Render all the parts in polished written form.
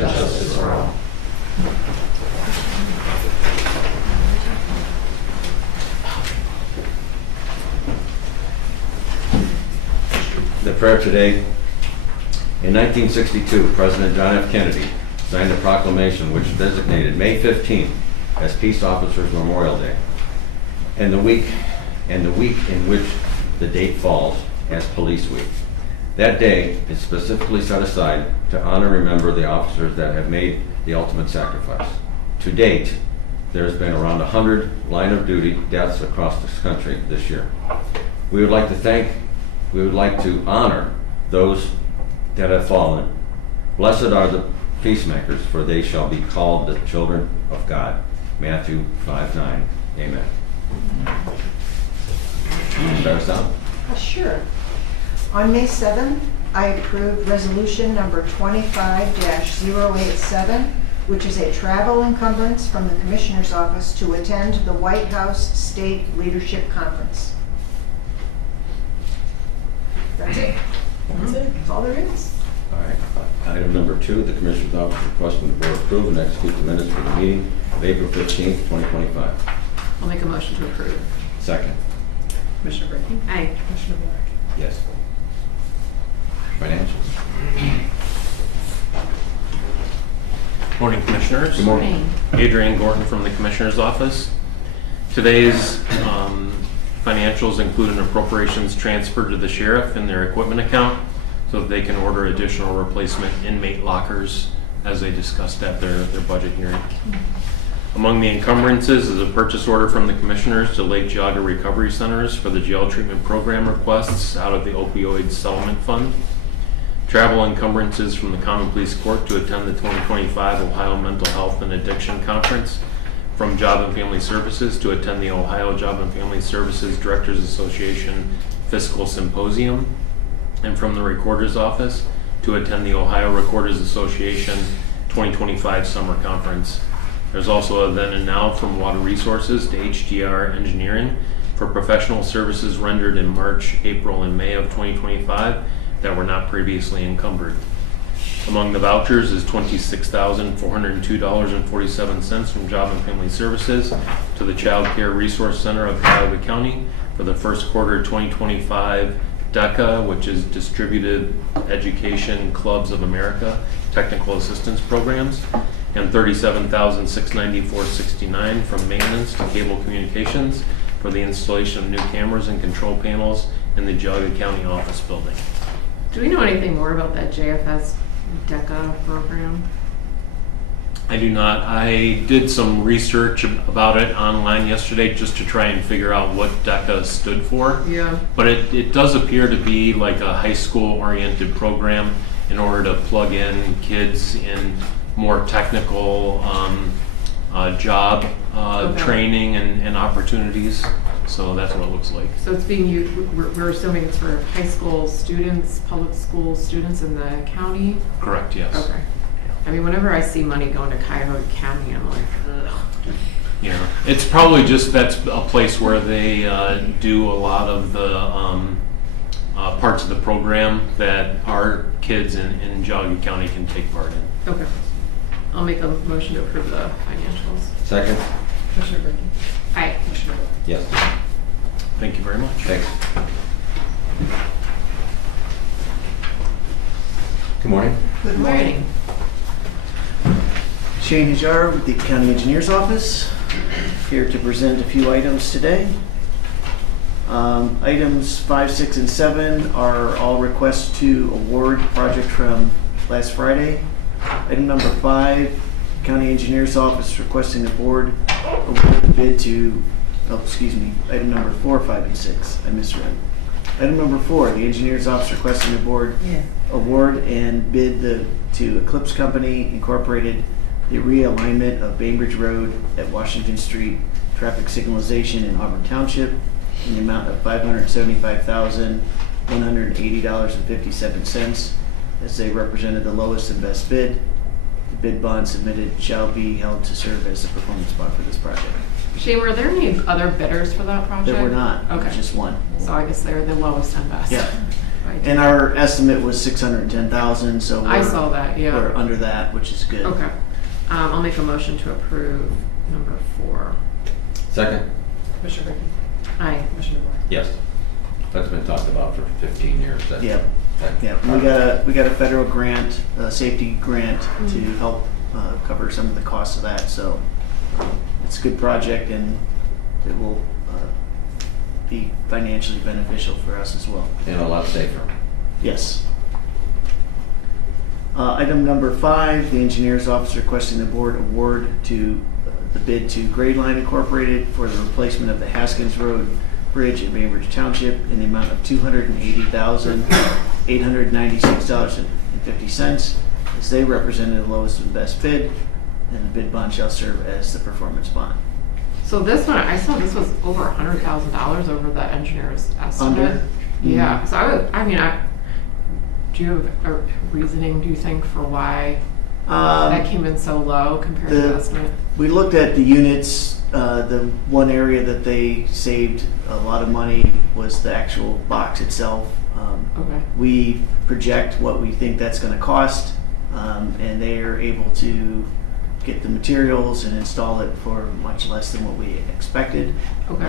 justice for all. The prayer today. In 1962, President John F. Kennedy signed a proclamation which designated May 15th as Peace Officers Memorial Day, and the week in which the date falls as Police Week. That day is specifically set aside to honor and remember the officers that have made the ultimate sacrifice. To date, there has been around 100 line of duty deaths across this country this year. We would like to honor those that have fallen. Blessed are the peacemakers, for they shall be called the children of God. Matthew 5:9. Amen. Start us out. Sure. On May 7th, I approved resolution number 25-087, which is a travel encumbrance from the Commissioner's Office to attend the White House State Leadership Conference. That's it. That's all there is. All right. Item number 2, the Commissioner's Office requesting the Board approve and execute the minutes for the meeting of April 15th, 2025. I'll make a motion to approve. Second. Commissioner Brinkley? Aye. Commissioner Black? Yes. Financials. Morning, Commissioners. Good morning. Adrian Gorton from the Commissioner's Office. Today's financials include an appropriations transfer to the sheriff in their equipment account so that they can order additional replacement inmate lockers as they discussed at their budget hearing. Among the encumbrances is a purchase order from the Commissioners to Lake Geauga Recovery Centers for the jail treatment program requests out of the opioid settlement fund. Travel encumbrances from the Common Police Court to attend the 2025 Ohio Mental Health and Addiction Conference, from Job and Family Services to attend the Ohio Job and Family Services Directors Association Fiscal Symposium, and from the Recorder's Office to attend the Ohio Recorders Association 2025 Summer Conference. There's also a then and now from Water Resources to HDR Engineering for professional services rendered in March, April, and May of 2025 that were not previously encumbered. Among the vouchers is $26,402.47 from Job and Family Services to the Child Care Resource Center of Geauga County for the first quarter 2025 DECA, which is Distributed Education Clubs of America Technical Assistance Programs, and $37,694.69 from Maintenance to Cable Communications for the installation of new cameras and control panels in the Geauga County Office Building. Do we know anything more about that JFS DECA program? I do not. I did some research about it online yesterday just to try and figure out what DECA stood for. Yeah. But it does appear to be like a high school oriented program in order to plug in kids in more technical job training and opportunities. So that's what it looks like. So it's being used, we're assuming it's for high school students, public school students in the county? Correct, yes. Okay. I mean, whenever I see money going to Cuyahoga County, I'm like, ugh. Yeah, it's probably just that's a place where they do a lot of the parts of the program that our kids in Geauga County can take part in. Okay. I'll make a motion to approve the financials. Second. Commissioner Brinkley? Aye. Commissioner Black? Yes. Thank you very much. Thanks. Good morning. Good Morning. Shane Hajar with the County Engineer's Office, here to present a few items today. Items 5, 6, and 7 are all requests to award project from last Friday. Item number 5, County Engineer's Office requesting the board award the bid to, item number 4, 5, and 6. I misread. Item number 4, the Engineer's Office requesting the board award and bid to Eclipse Company Incorporated the realignment of Bainbridge Road at Washington Street traffic signalization in Auburn Township in the amount of $575,180.57, as they represented the lowest and best bid. The bid bond submitted shall be held to serve as the performance bond for this project. Shane, were there any other bidders for that project? There were not. Okay. Just one. So I guess they're the lowest and best. Yeah. I did. And our estimate was 610,000, so I we're, saw that, we're yeah. under that, which is good. Okay. I'll make a motion to approve number 4. Second? Commissioner Brinkley? Aye. Commissioner DeBoer? Yes. That's been talked about for 15 years. That- Yep. that- Yeah, we got a federal grant, a safety grant to help cover some of the costs of that, so it's a good project and it will be financially beneficial for us as well. And a lot safer. Yes. Item number 5, the engineer's office requesting the board award to the bid to Grade Line Incorporated for the replacement of the Haskins Road Bridge in Bainbridge Township in the amount of $280,896.50, as they represented the lowest and best bid, and the bid bond shall serve as the performance bond. So this one, I saw this was over $100,000 over the engineer's estimate. Under? Yeah, so do you have a reasoning, do you think, for why that came in so low compared to the estimate? We looked at the units. The one area that they saved a lot of money was the actual box itself. Okay. We project what we think that's going to cost, and they are able to get the materials and install it for much less than what we expected. Okay.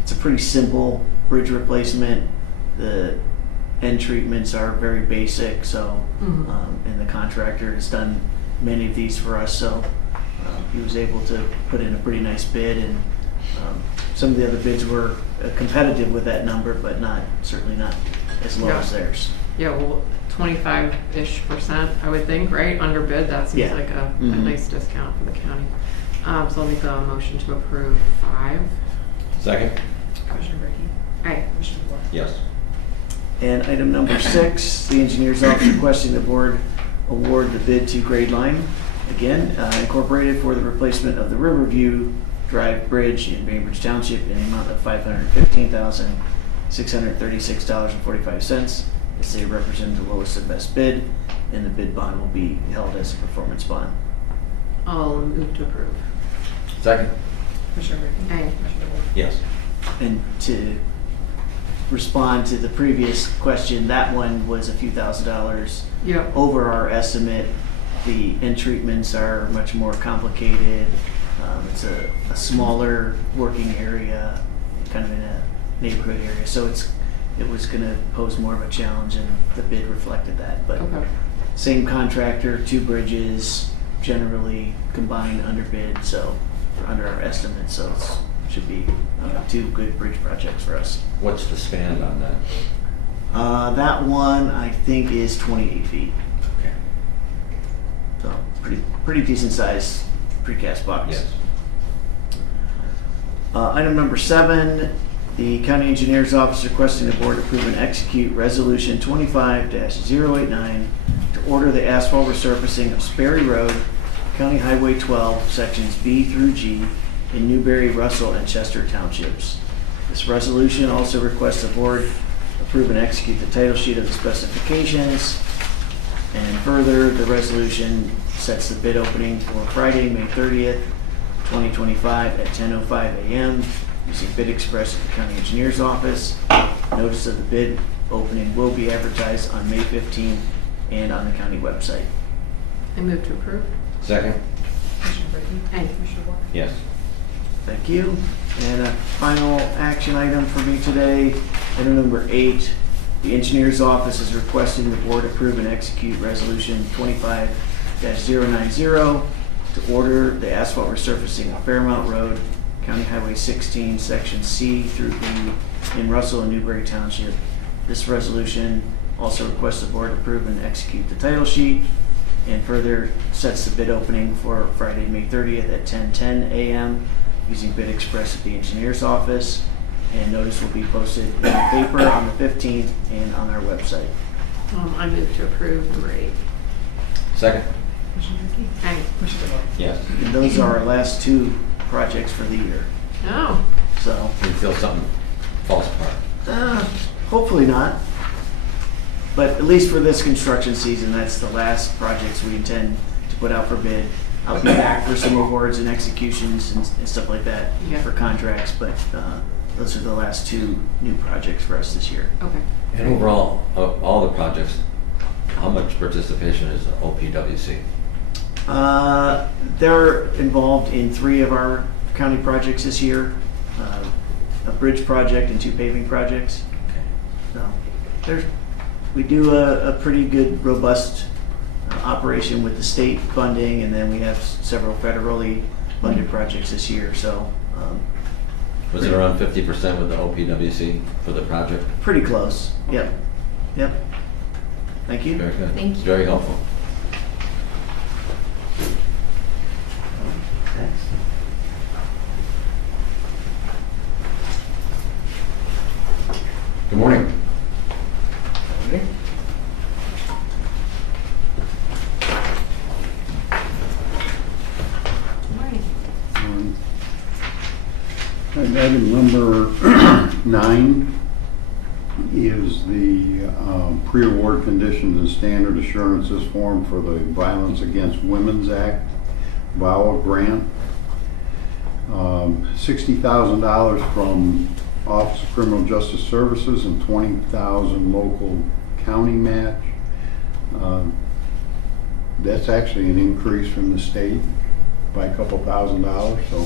It's a pretty simple bridge replacement. The end treatments are very basic, so and the contractor has done many of these for us, so he was able to put in a pretty nice bid, and some of the other bids were competitive with that number, but certainly not as low as theirs. Yeah, well, 25-ish%, I would think, right? Under bid, that seems Yeah. like a Mhm. nice discount for the county. So I'll make a motion to approve 5. Second? Commissioner Brinkley? Aye. Commissioner DeBoer? Yes. And item number 6, the engineer's office requesting the board award the bid to Grade Line, again, Incorporated, for the replacement of the Riverview Drive Bridge in Bainbridge Township in the amount of $515,636.45, as they represent the lowest and best bid, and the bid bond will be held as a performance bond. I'll move to approve. Second? Commissioner Brinkley? Aye. Commissioner DeBoer? Yes. And to respond to the previous question, that one was a few $1,000s Yep. over our estimate. The end treatments are much more complicated. It's a smaller working area, kind of in a neighborhood area, so it was going to pose more of a challenge, and the bid reflected that. But Okay. same contractor, 2 bridges, generally combined under bid, so under our estimate, so it should be 2 good bridge projects for us. What's the span on that? That one I think is 28 feet, Okay. so pretty decent size precast box. Yes. Item number 7, the county engineer's office requesting the board approve and execute resolution 25-089 to order the asphalt resurfacing of Sperry Road, County Highway 12, sections B through G in Newberry, Russell, and Chester Townships. This resolution also requests the board approve and execute the title sheet of the specifications. And further, the resolution sets the bid opening for Friday, May 30th, 2025 at 10:05 a.m. using Bid Express at the county engineer's office. Notice of the bid opening will be advertised on May 15th and on the county website. I move to approve. Second? Commissioner Brinkley? Aye. Commissioner DeBoer? Yes. Thank you. And a final action item for me today, item number 8. The engineer's office is requesting the board approve and execute resolution 25-090 to order the asphalt resurfacing of Fairmount Road, County Highway 16, section C through E in Russell and Newberry Township. This resolution also requests the board approve and execute the title sheet, and further sets the bid opening for Friday, May 30th at 10:10 a.m. using Bid Express at the engineer's office. And notice will be posted in the paper on the 15th and on our website. I move to approve number 8. Second? Commissioner Brinkley? Aye. Commissioner DeBoer? Yes. And those are our last 2 projects for the year. Oh, So Until something falls apart. hopefully not. But at least for this construction season, that's the last projects we intend to put out for bid. I'll be back for some awards and executions and stuff like that Yeah. for contracts, but those are the last two new projects for us this year. Okay. And overall, of all the projects, how much participation is OPWC? They're involved in 3 of our county projects this year, a bridge project and 2 paving projects. So we do a pretty good, robust operation with the state funding, and then we have several federally funded projects this year. So Was it around 50% with the OPWC for the project? pretty close. Yep. Thank you. Very good. Thank you. Very helpful. Good morning. Item number 9 is the pre-award conditions and standard assurances form for the Violence Against Women's Act VAWA grant. $60,000 from Office of Criminal Justice Services and $20,000 local county match. That's actually an increase from the state by a couple $1,000s. So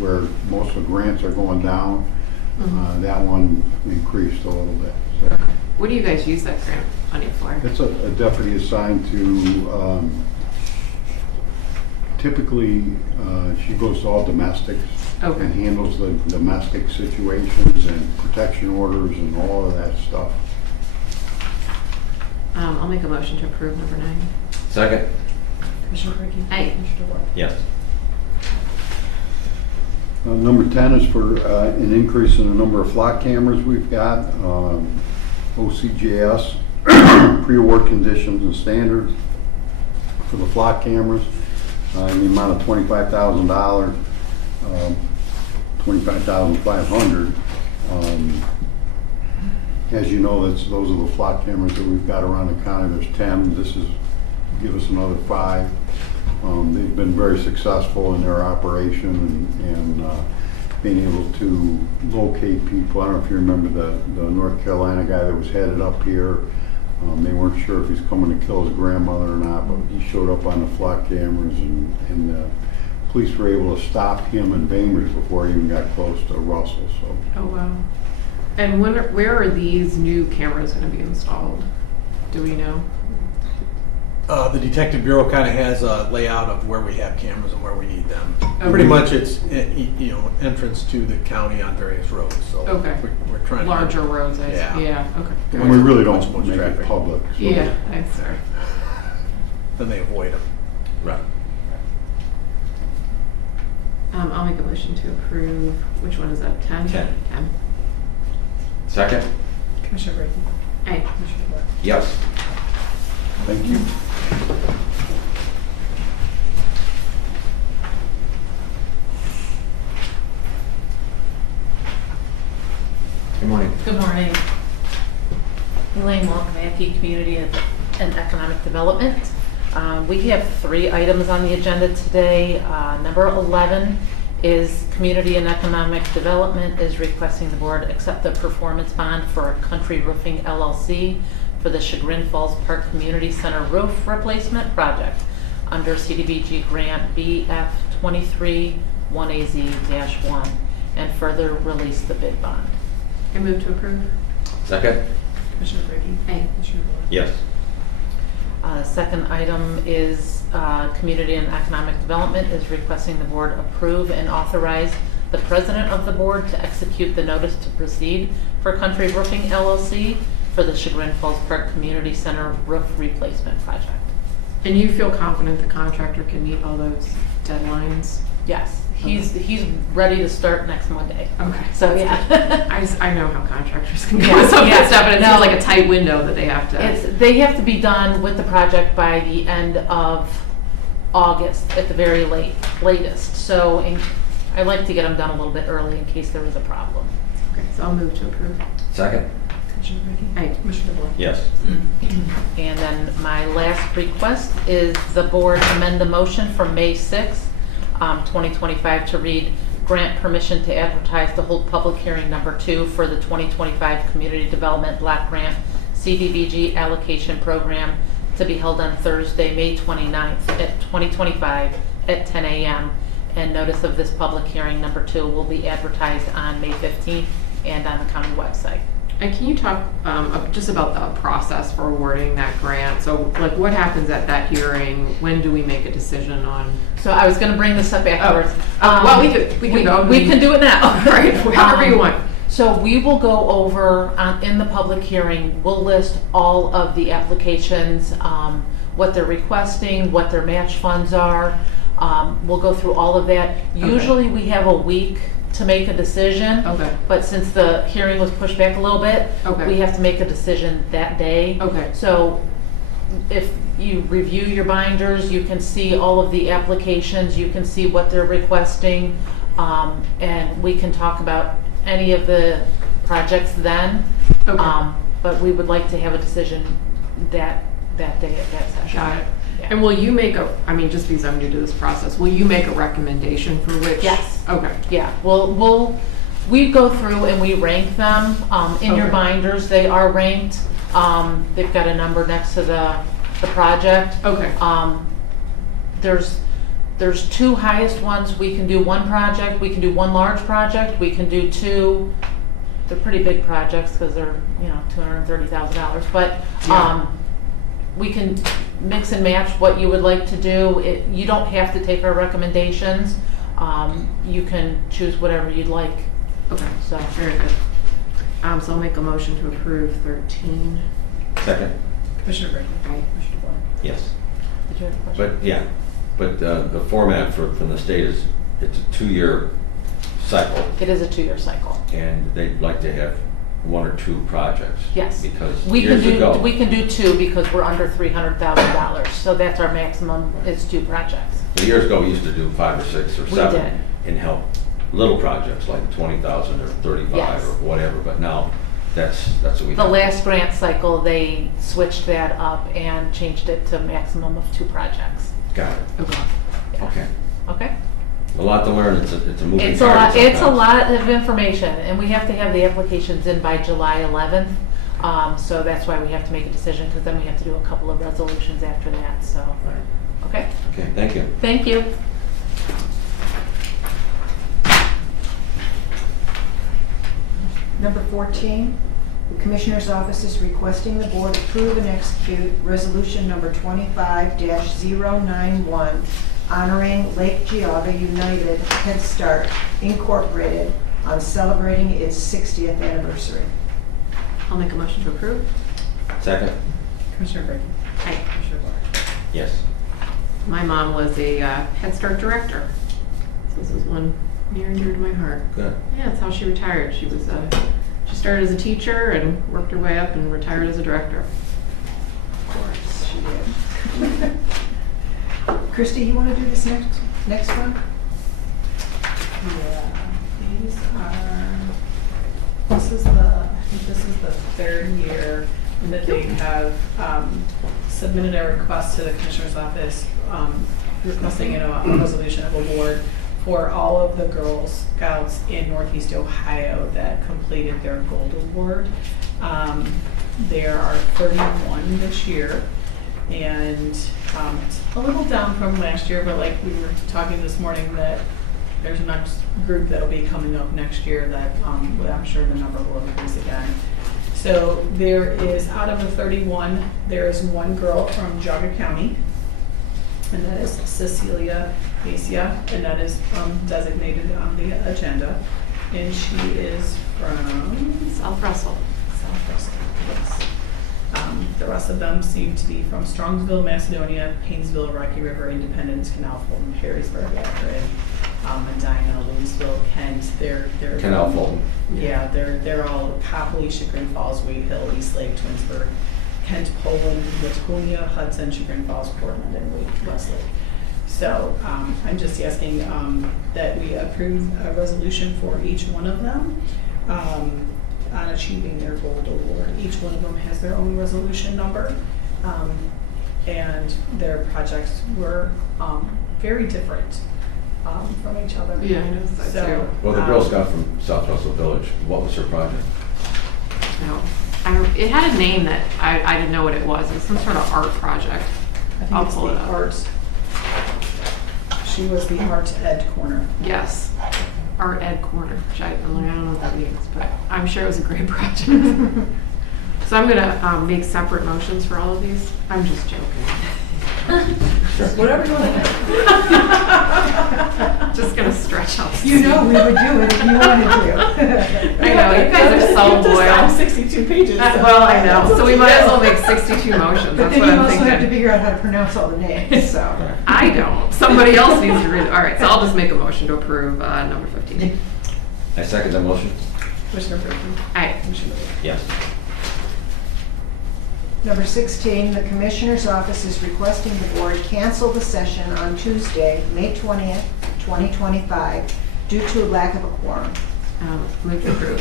where most of the grants are going down, that one increased a little bit. So What do you guys use that grant money for? it's a deputy assigned to, typically, she goes to all domestics Okay. and handles the domestic situations and protection orders and all of that stuff. I'll make a motion to approve number 9. Second? Commissioner Brinkley? Aye. Commissioner DeWort? Yes. Number 10 is for an increase in the number of flock cameras we've got. OCJS, pre-award conditions and standards for the flock cameras in the amount of $25,000, $25,500. As you know, those are the flock cameras that we've got around the county. There's 10. This is give us another 5. They've been very successful in their operation and being able to locate people. I don't know if you remember the North Carolina guy that was headed up here. They weren't sure if he's coming to kill his grandmother or not, but he showed up on the flock cameras, and the police were able to stop him in Bainbridge before he even got close to Russell. So Oh, wow. And where are these new cameras going to be installed? Do we know? The Detective Bureau kind of has a layout of where we have cameras and where we need them. Okay. Pretty much it's, entrance to the county on various roads, so. Okay. We're trying to. Larger roads, I see. Yeah. Yeah, okay. and we really don't Much make traffic. it public. So Yeah, I'm sorry. Then they avoid them. Right. I'll make a motion to approve, which one is that, 10? 10. 10. Second? Commissioner Brinkley? Aye. Commissioner DeWort? Yes. Thank you. Good morning. Good morning. Elaine Walkmacki, Community and Economic Development. We have 3 items on the agenda today. Number 11 is Community and Economic Development is requesting the board accept the performance bond for Country Roofing LLC for the Chagrin Falls Park Community Center roof replacement project under CDBG grant BF 23-1AZ-1 and further release the bid bond. I move to approve. Second? Commissioner Brinkley? Aye. Commissioner DeWort? Yes. Second item is Community and Economic Development is requesting the board approve and authorize the president of the board to execute the notice to proceed for Country Roofing LLC for the Chagrin Falls Park Community Center roof replacement project. And you feel confident the contractor can meet all those deadlines? Yes, he's ready to start next Monday. Okay. So, yeah. I know how contractors can go Yeah, with some of yeah. that stuff, and it No. seems like a tight window that they have to. They have to be done with the project by the end of August at the very latest. So I like to get them done a little bit early in case there was a problem. Okay, so I'll move to approve. Second? Commissioner Brinkley? Aye. Commissioner DeWort? Yes. And then my last request is the board amend the motion from May 6th, 2025 to read grant permission to advertise to hold public hearing number 2 for the 2025 Community Development Block Grant CDBG allocation program to be held on Thursday, May 29th at 2025 at 10 a.m. And notice of this public hearing number 2 will be advertised on May 15th and on the county website. And can you talk just about the process for awarding that grant? So like what happens at that hearing? When do we make a decision on? So I was going to bring this up afterwards. Well, we can go. We can do it now. Right, however you want. So we will go over in the public hearing, we'll list all of the applications, what they're requesting, what their match funds are. We'll go through all of that. Usually we have a week to make a decision. Okay. But since the hearing was pushed back a little bit, we have to make a decision that day. Okay. So if you review your binders, you can see all of the applications, you can see what they're requesting, and we can talk about any of the projects then. Okay. But we would like to have a decision that day at that session. Got it. Yeah. And will you make just because I'm new to this process, will you make a recommendation for which? Yes. Okay. Yeah, we go through and we rank them. In your Okay. binders, they are ranked. They've got a number next to the project. Okay. There's 2 highest ones. We can do 1 project, we can do 1 large project, we can do 2. They're pretty big projects because they're, $230,000. But Yeah. we can mix and match what you would like to do. You don't have to take our recommendations. You can choose whatever you'd like. Okay. So, Very good. So I'll make a motion to approve 13. Second? Commissioner Brinkley. Right. Commissioner DeBoer. Yes. did you have a question? But, yeah, but the format from the state is, it's a 2-year cycle, It is a 2-year cycle. and they'd like to have 1 or 2 projects. Yes. Because We can years do ago. we can do 2 because we're under $300,000. So that's our maximum is 2 projects. Years ago, we used to do 5 or 6 or We 7 did. and help little projects like 20,000 or 35 Yes. or whatever, but now that's what we The have. last grant cycle, they switched that up and changed it to a maximum of 2 projects. Got it. Okay. Yeah. Okay. Okay? A lot to learn. It's a moving It's a lot. target It's a sometimes. lot of information, and we have to have the applications in by July 11th. So that's why we have to make a decision, because then we have to do a couple of resolutions after that. So, Right. okay. Okay, thank you. Thank you. Number 14, the Commissioner's Office is requesting the Board approve and execute Resolution Number 25-091, honoring Lake Geauga United Head Start Incorporated on celebrating its 60th anniversary. I'll make a motion to approve. Second? Commissioner Brinkley. Aye. Commissioner DeBoer. Yes. My mom was a Head Start director. So this is one near and dear to my heart. Good. Yeah, that's how she retired. She was she started as a teacher and worked her way up and retired as a director. Of course, she did. Christie, you want to do this next one? Yeah, this is the 3rd year that they have submitted a request to the Commissioner's Office requesting a resolution of award for all of the Girl Scouts in Northeast Ohio that completed their Gold Award. There are 31 this year, and it's a little down from last year, but like we were talking this morning that there's a next group that'll be coming up next year that I'm sure the number will increase again. So there is, out of the 31, there is 1 girl from Geauga County, and that is Cecilia Asia, and that is designated on the agenda. And she is from South Russell. South Russell, yes. The rest of them seem to be from Strongsville, Macedonia, Painesville, Rocky River, Independence, Canal Fulton, Harrisburg, Akron, Medina, Louisville, Kent. They're Canal Fulton. Yeah, they're all Copley, Chagrin Falls, Wade Hill, Eastlake, Twinsburg, Kent, Poland, Latonia, Hudson, Chagrin Falls, Portland, and Westlake. So I'm just asking that we approve a resolution for each one of them on achieving their Gold Award. Each one of them has their own resolution number, and their projects were very different. from each other. Yeah, I noticed that So, too. Well, the Girl Scout from South Russell Village, what was her project? No. It had a name that I didn't know what it was. It was some sort of art project. I think I'll it's pull the it up. art. She was the art ed corner. Yes. Art Ed Corner, which I'm like, I don't know what that means, but I'm sure it was a great project. So I'm gonna make separate motions for all of these. I'm just joking. Whatever you want to do. Just gonna stretch out. You know we would do it if you wanted to. I know, you guys are so I'm loyal. 62 pages. Well, I know, so we might as well make 62 motions, But that's then what you I'm also have to thinking. figure out how to pronounce all the names, so. I don't, somebody else needs to read it. All right, so I'll just make a motion to approve number 15. I second the motion. Commissioner Brinkley. Aye. Commissioner Rea. Yes. Number 16, the Commissioner's Office is requesting the Board cancel the session on Tuesday, May 20th, 2025, due to a lack of a quorum. Move to approve.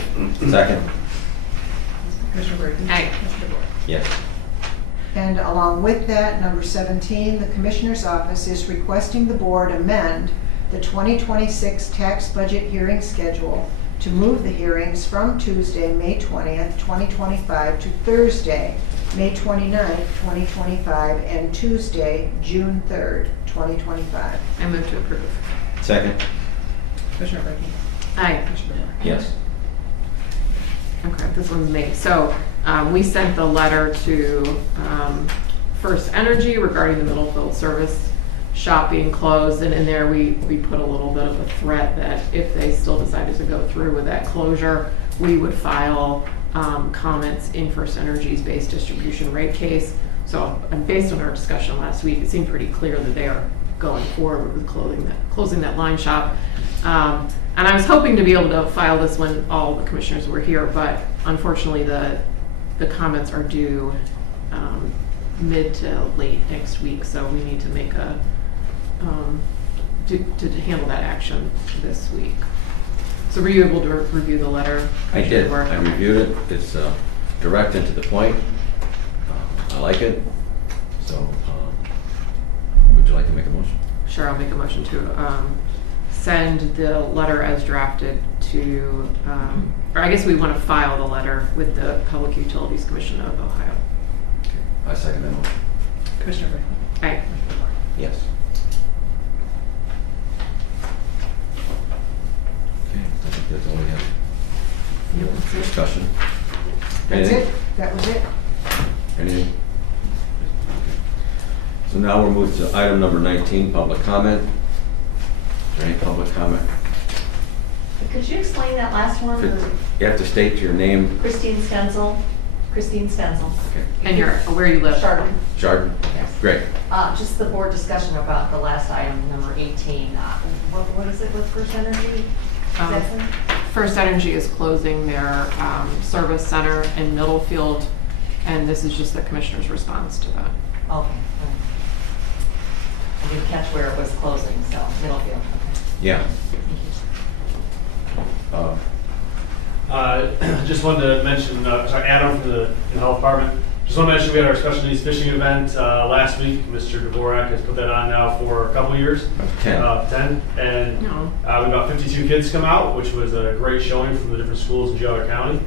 Second. Commissioner Brinkley. Aye. Commissioner DeBoer. Yes. And along with that, number 17, the Commissioner's Office is requesting the Board amend the 2026 tax budget hearing schedule to move the hearings from Tuesday, May 20th, 2025 to Thursday, May 29th, 2025, and Tuesday, June 3rd, 2025. I move to approve. Second. Commissioner Brinkley. Aye. Commissioner DeBoer. Yes. Okay, this one's me. So we sent the letter to First Energy regarding the Middlefield service shop being closed, and in there we put a little bit of a threat that if they still decided to go through with that closure, we would file comments in First Energy's base distribution rate case. So based on our discussion last week, it seemed pretty clear that they are going forward with closing that line shop. And I was hoping to be able to file this when all the commissioners were here, but unfortunately the comments are due mid to late next week, so we need to make a to handle that action this week. So were you able to review the letter? I did. I reviewed it. It's direct and to the point. I like it. So, would you like to make a motion? Sure, I'll make a motion to send the letter as drafted to, or I guess we want to file the letter with the Public Utilities Commission of Ohio. Okay. I second that motion. Commissioner Brinkley. Aye. Commissioner DeBoer. Yes. Okay, I think that's all we have. Yep, that's it. Discussion. That's Anything? it? That was it? Anything? Okay. So now we'll move to item number 19, public comment. Is there any public comment? Could you explain that last one? You have to state your name. Christine Stenzel. Christine Stenzel. Okay. And where you live? Chardon. Chardon? Yes. Great. Just the board discussion about the last item, number 18. What is it with First Energy? Exactly? First Energy is closing their service center in Middlefield, and this is just the commissioner's response to that. Okay. I didn't catch where it was closing, so Middlefield. Okay. Yeah. Just wanted to mention, sorry, Adam from the health department. Just want to mention we had our special needs fishing event last week. Mr. Dvorak has put that on now for a couple of years. 10. 10. And No. we got 52 kids come out, which was a great showing from the different schools in Geauga County.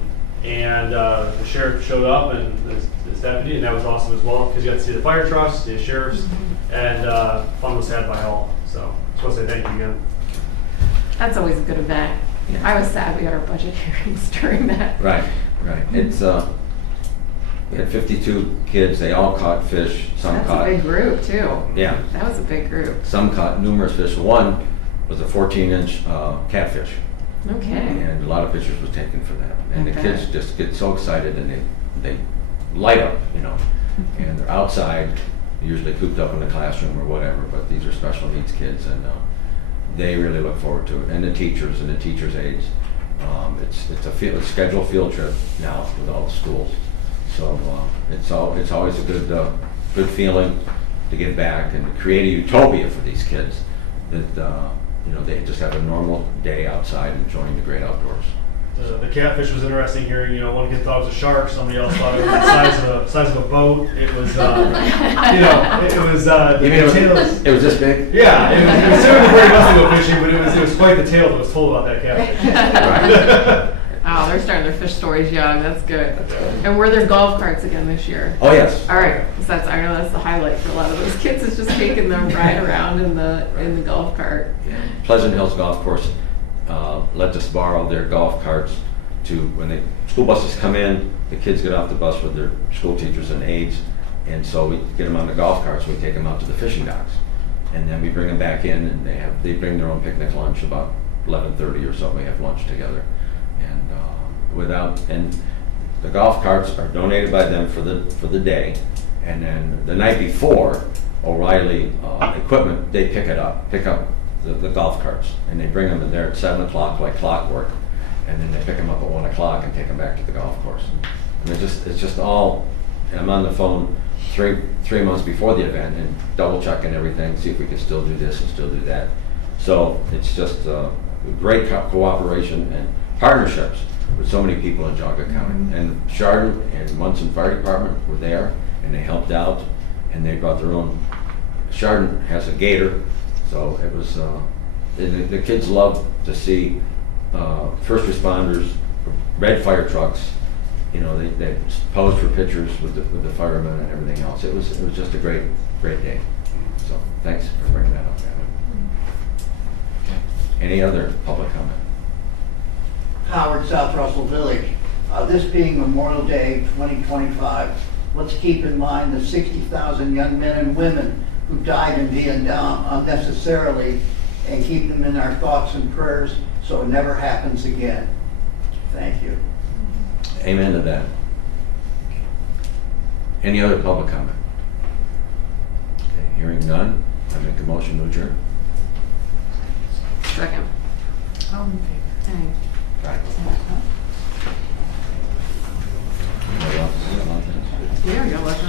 And the sheriff showed up and his deputy, and that was awesome as well because you got to see the fire trucks, the sheriffs, and fun was had by all. So just want to say thank you again. That's always a good event. I was sad we had our budget hearings during that. Right, right. It's, we had 52 kids. They all caught fish. Some That's caught. a big group too. Yeah. That was a big group. Some caught numerous fish. One was a 14-inch catfish. Okay. And a lot of pictures was taken for that. And the Okay. kids just get so excited and they light up, you know. And they're outside, usually cooped up in the classroom or whatever, but these are special needs kids and they really look forward to it. And the teachers and the teachers' aides. It's a scheduled field trip now with all the schools. So it's always a good feeling to get back and create a utopia for these kids that you know, they just have a normal day outside enjoying the great outdoors. The catfish was interesting hearing, you know, one kid thought it was a shark, somebody else thought it was the size of a boat. It was, you know, it was, the You mean tails. it was this big? Yeah, it was similar to where he wants to go fishing, but it was quite the tale that was told about that catfish. Oh, they're starting their fish stories young, that's good. And were there golf carts again this year? Oh, yes. All right, so that's, I know that's the highlight for a lot of those kids, is just taking them right around in the golf cart. Pleasant Hills Golf Course let us borrow their golf carts to, when the school buses come in, the kids get off the bus with their school teachers and aides, and so we get them on the golf carts, we take them out to the fishing docks. And then we bring them back in, and they bring their own picnic lunch about 11:30 or so, we have lunch together. And the golf carts are donated by them for the day, and then the night before, O'Reilly Equipment, they pick up the golf carts, and they bring them in there at 7 o'clock like clockwork, and then they pick them up at 1 o'clock and take them back to the golf course. And it's just all, and I'm on the phone three months before the event and double checking everything, see if we can still do this and still do that. So it's just great cooperation and partnerships with so many people in Geauga County. And Chardon and Munson Fire Department were there, and they helped out, and they brought their own. Chardon has a gator, so it was, the kids love to see first responders, red fire trucks. You know, they posed for pictures with the firemen and everything else. It was just a great day. So thanks for bringing that up, Gavin. Any other public comment? Howard, South Russell Village. This being Memorial Day 2025, let's keep in mind the 60,000 young men and women who died in Vietnam unnecessarily, and keep them in our thoughts and prayers so it never happens again. Thank you. Amen to that. Any other public comment? Okay, hearing none, I make a motion to adjourn. Second. Right. There we go, let's